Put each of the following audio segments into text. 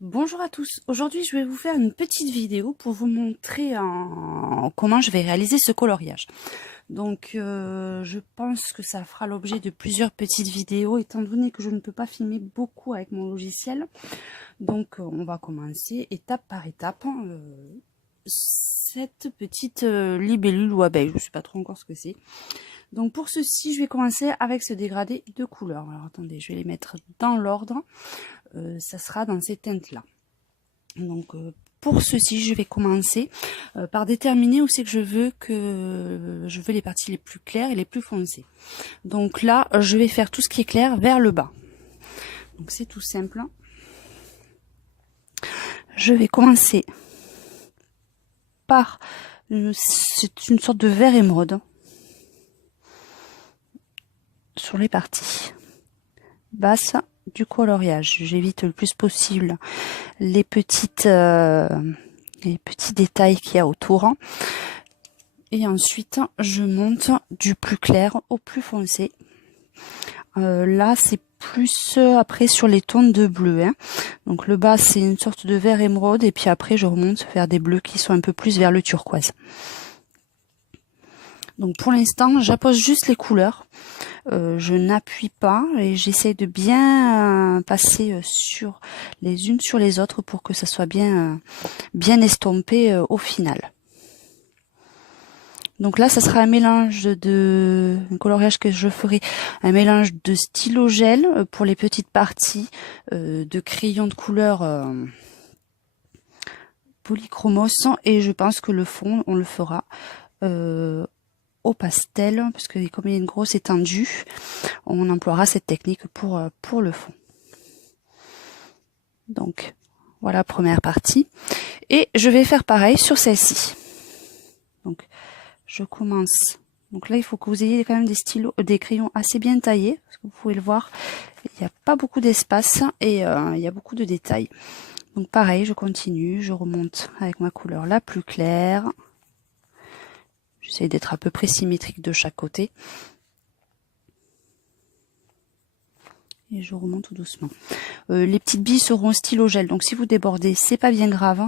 Bonjour à tous, aujourd'hui je vais vous faire une petite vidéo pour vous montrer comment je vais réaliser ce coloriage. Donc je pense que ça fera l'objet de plusieurs petites vidéos étant donné que je ne peux pas filmer beaucoup avec mon logiciel. Donc on va commencer étape par étape. Cette petite libellule ou abeille, je ne sais pas trop encore ce que c'est. Donc pour ceci, je vais commencer avec ce dégradé de couleurs. Alors attendez, je vais les mettre dans l'ordre. Ça sera dans ces teintes-là. Donc pour ceci, je vais commencer par déterminer où c'est que je veux les parties les plus claires et les plus foncées. Donc là, je vais faire tout ce qui est clair vers le bas. Donc c'est tout simple. Je vais commencer par c'est une sorte de vert émeraude sur les parties basses du coloriage. J'évite le plus possible les petits détails qu'il y a autour. Et ensuite, je monte du plus clair au plus foncé. Là, c'est plus après sur les tons de bleu. Hein. Donc le bas, c'est une sorte de vert émeraude. Et puis après, je remonte vers des bleus qui sont un peu plus vers le turquoise. Donc pour l'instant, j'appose juste les couleurs. Je n'appuie pas et j'essaie de bien passer sur les unes sur les autres pour que ça soit bien estompé au final. Donc là, ça sera un mélange un coloriage que je ferai, un mélange de stylo gel pour les petites parties, de crayons de couleur polychromos, et je pense que le fond, on le fera au pastel, parce que comme il y a une grosse étendue, on emploiera cette technique pour le fond. Donc voilà, première partie. Et je vais faire pareil sur celle-ci. Donc je commence. Donc là, il faut que vous ayez quand même des crayons assez bien taillés, parce que vous pouvez le voir, il n'y a pas beaucoup d'espace et il y a beaucoup de détails. Donc pareil, je continue, je remonte avec ma couleur la plus claire. J'essaie d'être à peu près symétrique de chaque côté. Et je remonte tout doucement. Les petites billes seront stylo gel, donc si vous débordez, c'est pas bien grave.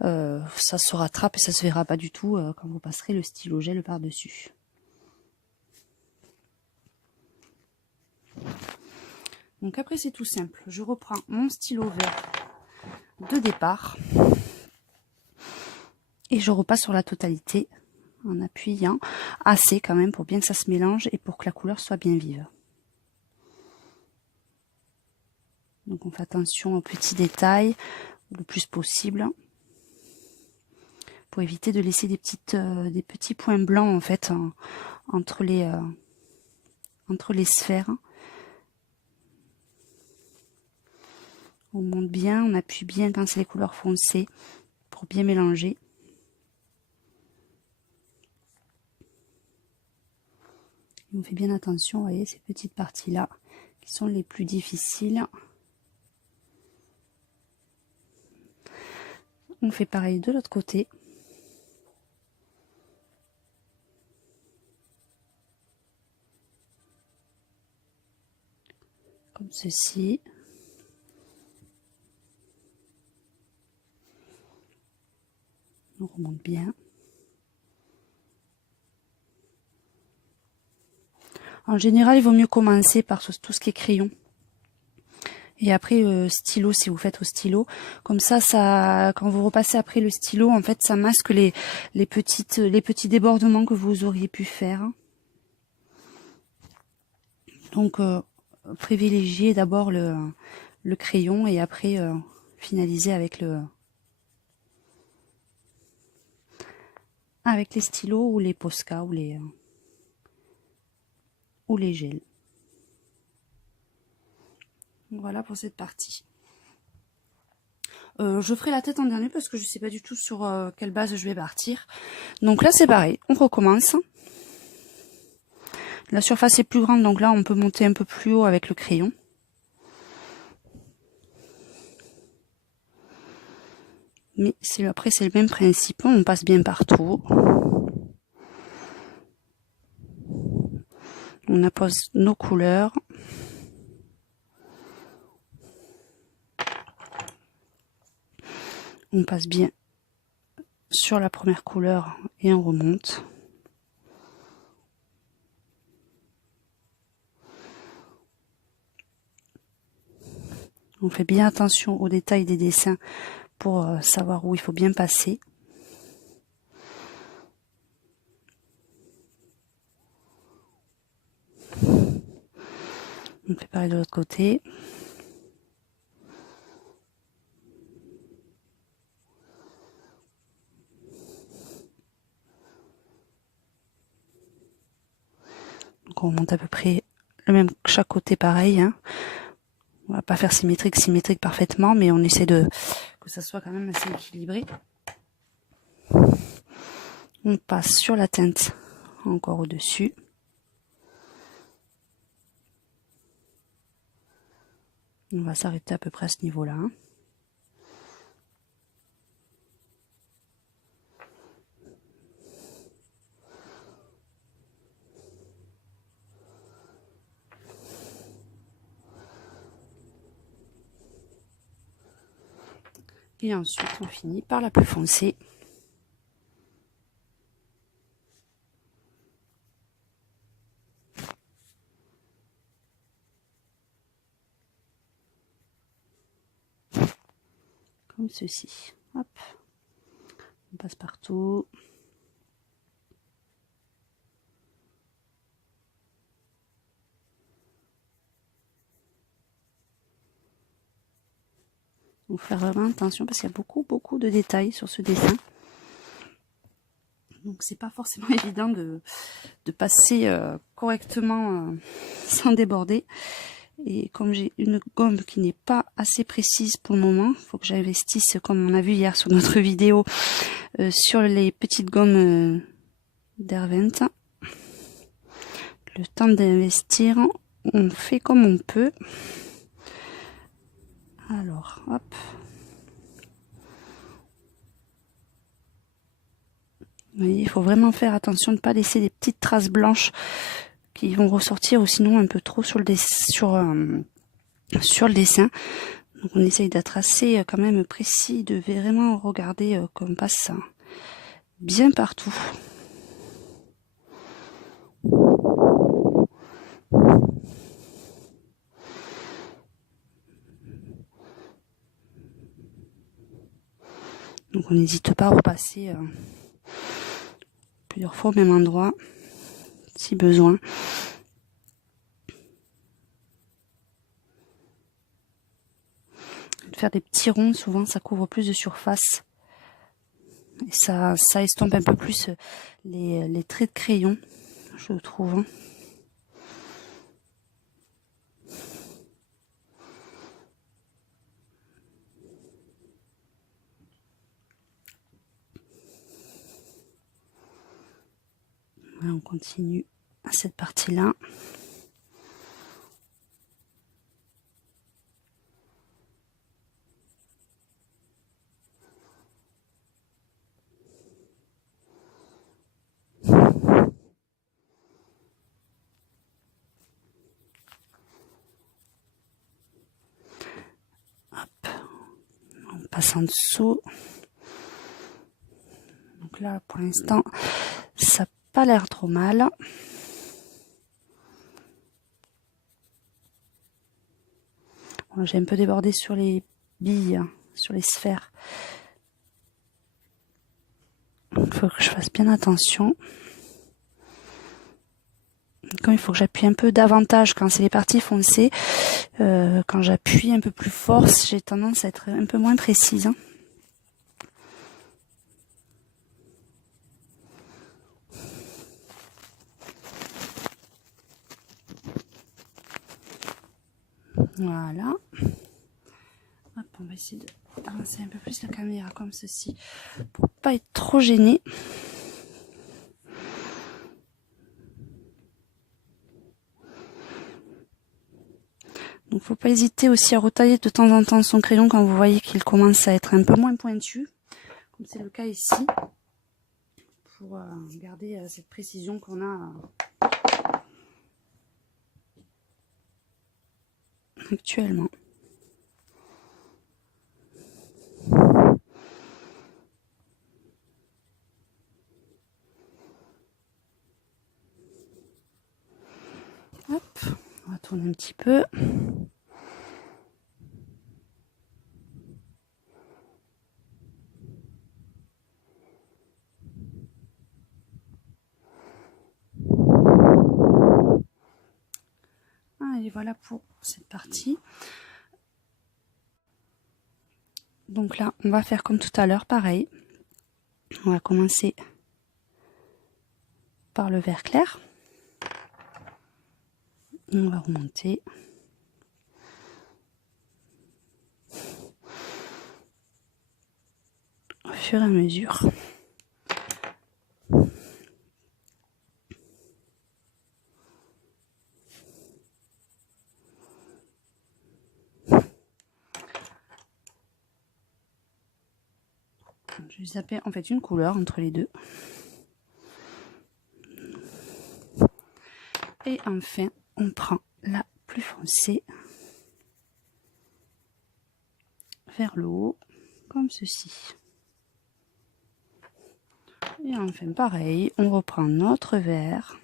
Ça se rattrape et ça se verra pas du tout quand vous passerez le stylo gel par-dessus. Donc après c'est tout simple, je reprends mon stylo vert de départ et je repasse sur la totalité en appuyant assez quand même pour bien que ça se mélange et pour que la couleur soit bien vive. Donc on fait attention aux petits détails le plus possible pour éviter de laisser des petits points blancs en fait entre les sphères. On monte bien, on appuie bien quand c'est les couleurs foncées pour bien mélanger. Et on fait bien attention, vous voyez, ces petites parties-là qui sont les plus difficiles. On fait pareil de l'autre côté. Comme ceci. On remonte bien. En général, il vaut mieux commencer par tout ce qui est crayon. Et après, stylo, si vous faites au stylo. Comme ça, quand vous repassez après le stylo, en fait, ça masque les petits débordements que vous auriez pu faire. Donc, privilégiez d'abord le crayon et après, finaliser avec les stylos ou les Posca ou les gels. Voilà pour cette partie. Je ferai la tête en dernier parce que je ne sais pas du tout sur quelle base je vais partir. Donc là c'est pareil, on recommence. La surface est plus grande, donc là on peut monter un peu plus haut avec le crayon. Mais après c'est le même principe, on passe bien partout. On appose nos couleurs. On passe bien sur la première couleur et on remonte. On fait bien attention aux détails des dessins pour savoir où il faut bien passer. On fait pareil de l'autre côté. Donc on monte à peu près le même chaque côté pareil. Hein. On va pas faire symétrique parfaitement, mais on essaie que ça soit quand même assez équilibré. On passe sur la teinte encore au-dessus. On va s'arrêter à peu près à ce niveau-là. Hein. Et ensuite, on finit par la plus foncée. Comme ceci. Hop. On passe partout. Il faut faire vraiment attention parce qu'il y a beaucoup de détails sur ce dessin. Donc c'est pas forcément évident de passer correctement sans déborder. Et comme j'ai une gomme qui n'est pas assez précise pour le moment, il faut que j'investisse, comme on a vu hier sur notre vidéo, sur les petites gommes Derwent. Le temps d'investir, on fait comme on peut. Alors, hop. Vous voyez, il faut vraiment faire attention de ne pas laisser des petites traces blanches qui vont ressortir ou sinon un peu trop sur le dessin. Donc on essaye d'être assez quand même précis, de vraiment regarder qu'on passe bien partout. Donc on n'hésite pas à repasser plusieurs fois au même endroit si besoin. Faire des petits ronds, souvent ça couvre plus de surface. Et ça estompe un peu plus les traits de crayon, je trouve. Voilà, on continue à cette partie-là. Hop, on passe en dessous. Donc là, pour l'instant, ça n'a pas l'air trop mal. Bon, j'ai un peu débordé sur les billes, sur les sphères. Il faut que je fasse bien attention. Comme il faut que j'appuie un peu davantage quand c'est les parties foncées, quand j'appuie un peu plus fort, j'ai tendance à être un peu moins précise. Hein. Voilà. Hop, on va essayer d'avancer un peu plus la caméra comme ceci pour pas être trop gêné. Donc faut pas hésiter aussi à retailler de temps en temps son crayon quand vous voyez qu'il commence à être un peu moins pointu, comme c'est le cas ici, pour garder cette précision qu'on a actuellement. tourner un petit peu. Et voilà pour cette partie. Donc là, on va faire comme tout à l'heure, pareil. On va commencer par le vert clair. On va remonter. Au fur et à mesure. Je vais zapper en fait une couleur entre les deux. Et enfin, on prend la plus foncée vers le haut, comme ceci. Et enfin, pareil, on reprend notre vert.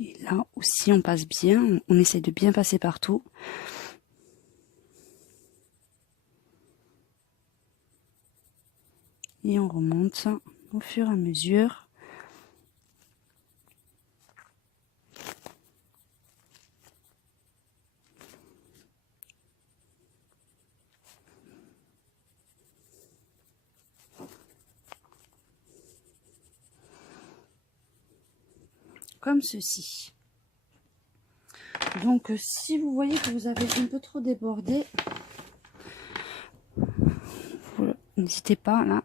Et là aussi, on passe bien, on essaie de bien passer partout. Et on remonte au fur et à mesure. Comme ceci. Donc si vous voyez que vous avez un peu trop débordé, n'hésitez pas là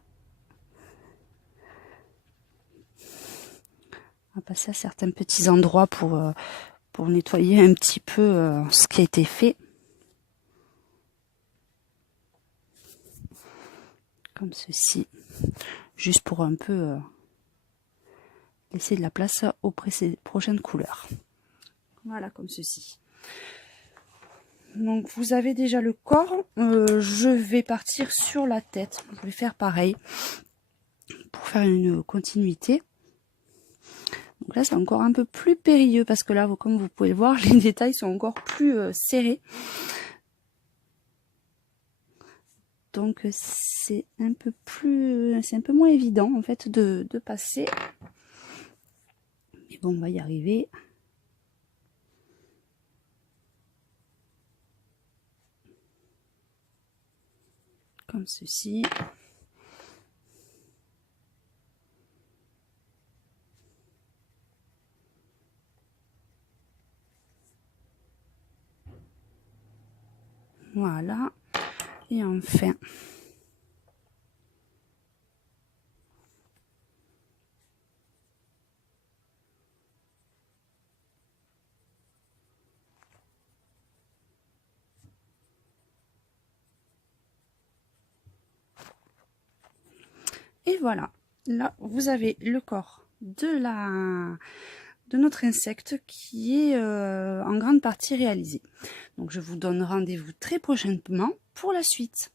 à passer à certains petits endroits pour nettoyer un petit peu ce qui a été fait. Comme ceci. Juste pour un peu laisser de la place aux prochaines couleurs. Voilà, comme ceci. Donc vous avez déjà le corps. Je vais partir sur la tête. Je vais faire pareil pour faire une continuité. Donc là c'est encore un peu plus périlleux parce que là, comme vous pouvez le voir, les détails sont encore plus serrés. Donc c'est un peu moins évident en fait de passer. Mais bon, on va y arriver. Comme ceci. Voilà. Et enfin, et voilà. Là, vous avez le corps de notre insecte qui est en grande partie réalisé. Donc, je vous donne rendez-vous très prochainement pour la suite.